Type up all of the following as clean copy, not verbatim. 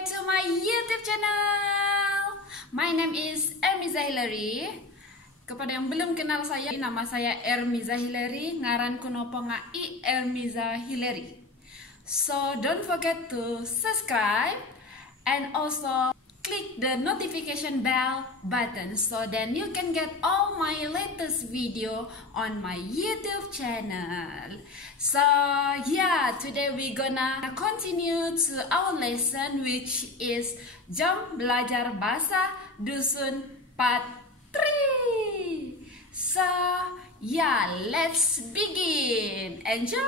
back to my YouTube channel. My name is Ermiza Hillary. Kepada yang belum kenal saya, nama saya Ermiza Hillary. Ngaran kuno pengai Ermiza Hillary. So don't forget to subscribe and also click the notification bell button so then you can get all my latest video on my YouTube channel. So yeah, today we gonna continue to our lesson, which is Jom Belajar Bahasa Dusun part 3. So yeah, let's begin. Enjoy.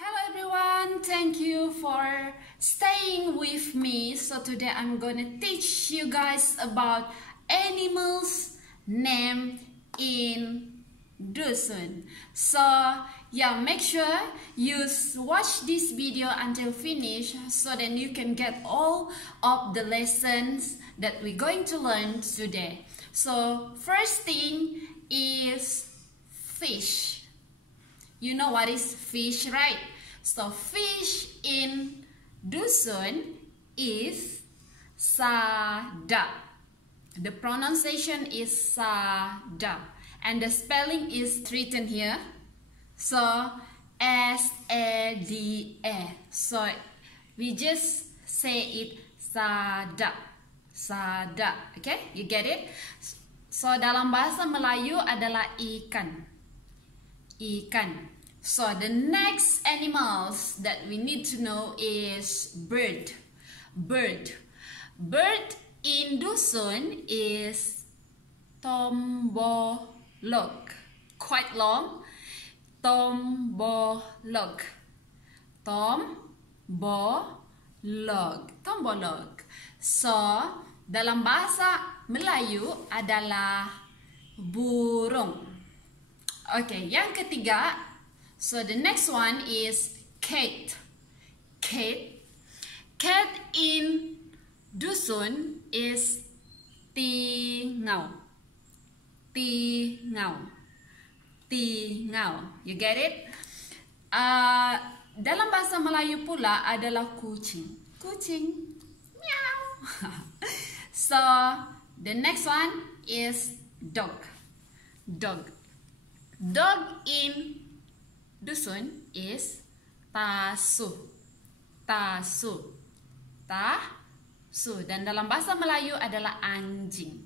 Hello everyone, thank you for staying with me. So today I'm gonna teach you guys about animals name in Dusun. So yeah, make sure you watch this video until finish so then you can get all of the lessons that we're going to learn today. So first thing is fish. You know what is fish, right? So fish in Dusun is sada. The pronunciation is sada, and the spelling is written here. So S-A-D-A. So we just say it sada, sada. Okay, you get it? So dalam bahasa Melayu adalah ikan, ikan. So the next animals that we need to know is bird. Bird. Bird in Dusun is tombolok. Quite long. Tombolok. Tombolok. Tombolok. So dalam bahasa Melayu adalah burung. Okay, yang ketiga. So the next one is cat. Cat. Cat in Dusun is tingau. Tingau. Tingau. You get it? Dalam bahasa Melayu pula adalah kucing. Kucing. Meow. So the next one is dog. Dog. Dog in Dusun is tasu. Tasu. Tasu. Dan dalam bahasa Melayu adalah anjing.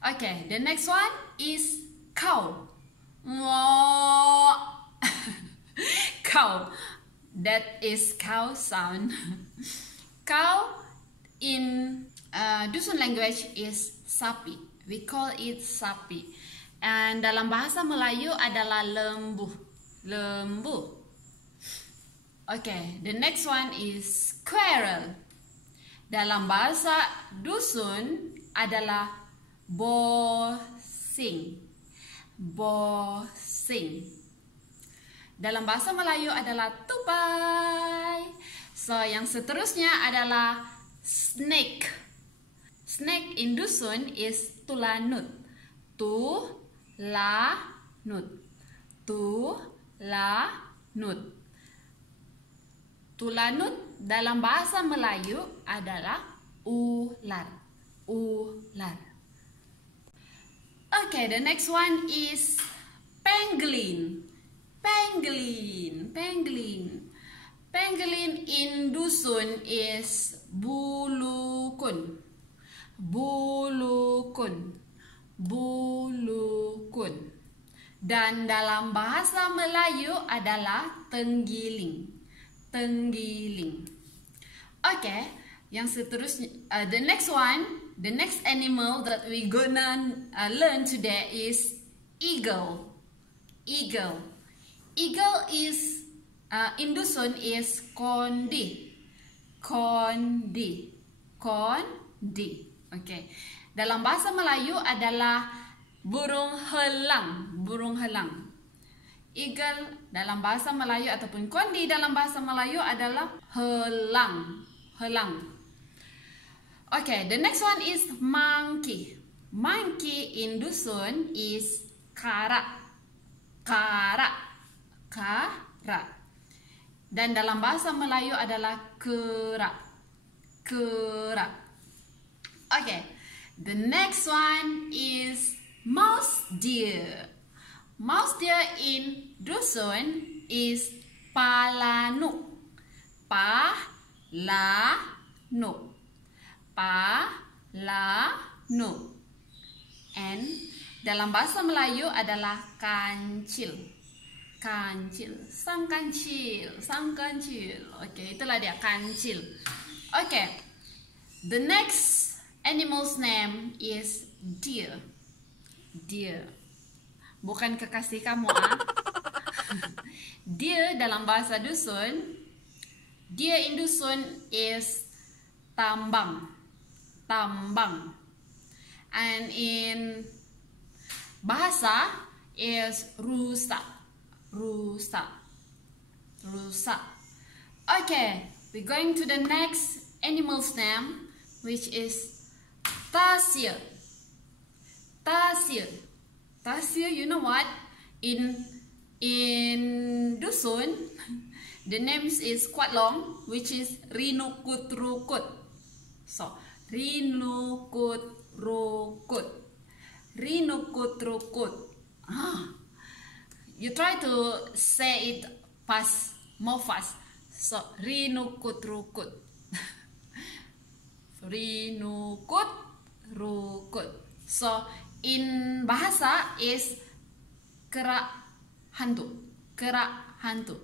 Okay, the next one is cow. Cow. That is cow sound. Cow in Dusun language is sapi. We call it sapi. And dalam bahasa Melayu adalah lembu. Lembu. Okay, the next one is squirrel. Dalam bahasa Dusun adalah bosing. Bosing. Dalam bahasa Melayu adalah tupai. So yang seterusnya adalah snake. Snake in Dusun is tulanut. Tulanut. Tulanut. Tulanut dalam bahasa Melayu adalah ular. Ular. Okay, the next one is penguin. Penguin. Penguin. Penguin in Dusun is bulukun. Bulukun. Bulukun. Dan dalam bahasa Melayu adalah tenggiling. Tenggiling. Okay, yang seterusnya, the next one, the next animal that we gonna learn today is eagle. Eagle. Eagle is in Dusun is kondi. Kondi. Kondi. Okay. Dalam bahasa Melayu adalah burung helang. Burung helang. Eagle dalam bahasa Melayu ataupun kondi dalam bahasa Melayu adalah helang. Helang. Okay, the next one is monkey. Monkey in Dusun is kara. Kara. Kara. Dan dalam bahasa Melayu adalah kera. Kera. Okay. The next one is mouse deer. Mouse deer in Dusun is palanuk. Palanuk. Palanuk. And dalam bahasa Melayu adalah kancil. Kancil, sang kancil, sang kancil. Okay, itulah dia, kancil. Okay, the next animal's name is deer. Deer. Bukan kekasih kamu, ah. Deer dalam bahasa Dusun, deer in Dusun is tambang. Tambang. And in bahasa is rusa. Rusa. Rusa. Okay, we're going to the next animal's name, which is tasir. Tasir. Tasir, you know what? In Dusun, the name is quite long, which is rinukutrukut. So, rinukutrukut. Rinukutrukut. You try to say it fast, more fast. So, rinukutrukut. Rinukutrukut. So, in bahasa is kerak hantu. Kerak hantu.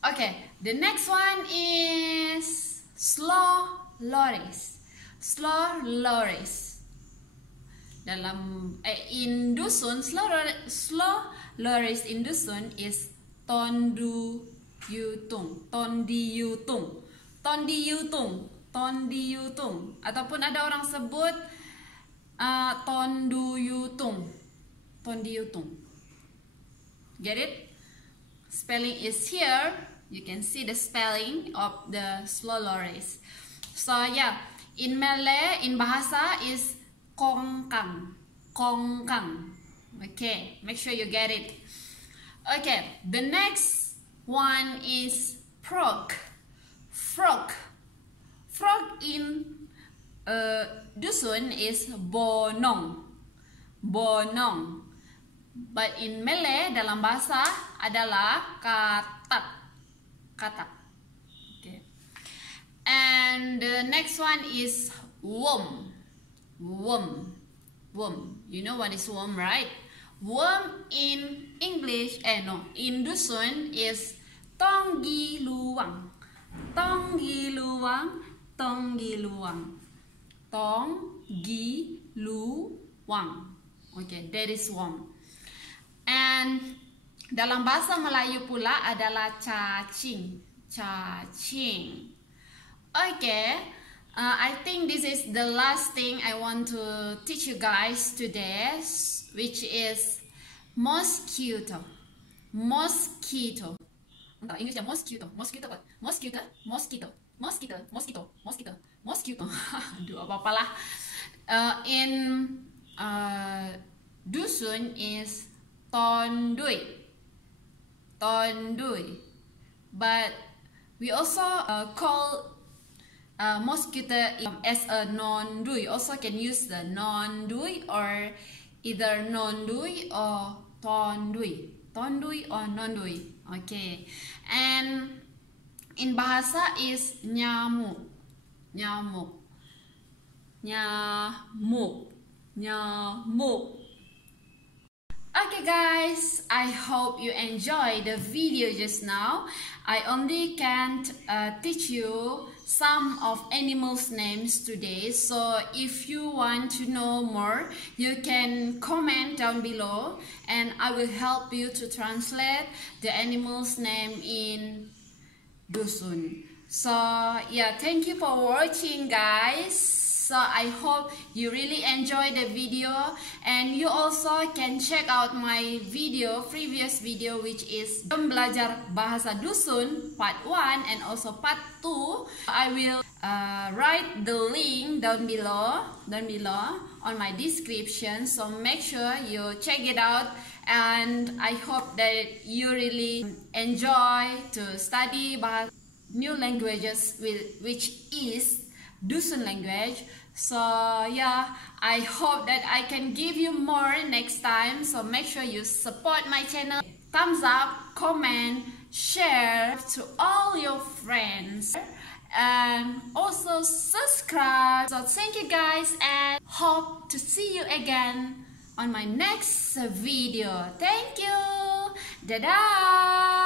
Okay, the next one is slow lorries. Slow lorries. Dalam in Dusun, slow lorries in Dusun is tondu yutung, tondi yutung, tondi yutung, tondi yutung, ataupun ada orang sebut tondu yutung, tondi yutung. Get it? Spelling is here. You can see the spelling of the slow lorries. So yeah, in Malay, in bahasa is kongkang. Kongkang. Okay, make sure you get it. Okay, the next one is frog. Frog. Frog in Dusun is bonong. Bonong. But in Malay, dalam bahasa adalah katak. Katak. Okay. And the next one is worm. Worm. Worm. You know what is worm, right? Worm in English, in Dusun is tonggiluang. Tonggiluang. Tonggiluang. Tonggiluang. Okay, that is worm. And dalam bahasa Melayu pula adalah cacing. Cacing. Okay. I think this is the last thing I want to teach you guys today, which is mosquito. Mosquito. English mosquito. Mosquito what? Mosquito. Mosquito. Mosquito. Mosquito. Mosquito. Mosquito. Aduh, apa-apalah. In Dusun is tondui. Tondui. But we also call mosquito as a non-dui. Also can use the non-dui or either non-dui or tondui. Tondui or non-dui. Okay. And in bahasa is nyamuk. Nyamuk. Nyamuk. Nyamuk. Okay guys, I hope you enjoyed the video just now. I only can't teach you some of animals' names today. So if you want to know more, you can comment down below and I will help you to translate the animal's name in Dusun. So yeah, thank you for watching guys. So I hope you really enjoy the video, and you also can check out my previous video, which is Jom Belajar Bahasa Dusun part 1 and also part 2. I will write the link down below on my description, so make sure you check it out. And I hope that you really enjoy to study new languages, which is Dusun language. So yeah, I hope that I can give you more next time. So make sure you support my channel, thumbs up, comment, share to all your friends, and also subscribe. So thank you guys, and hope to see you again on my next video. Thank you. Dadah.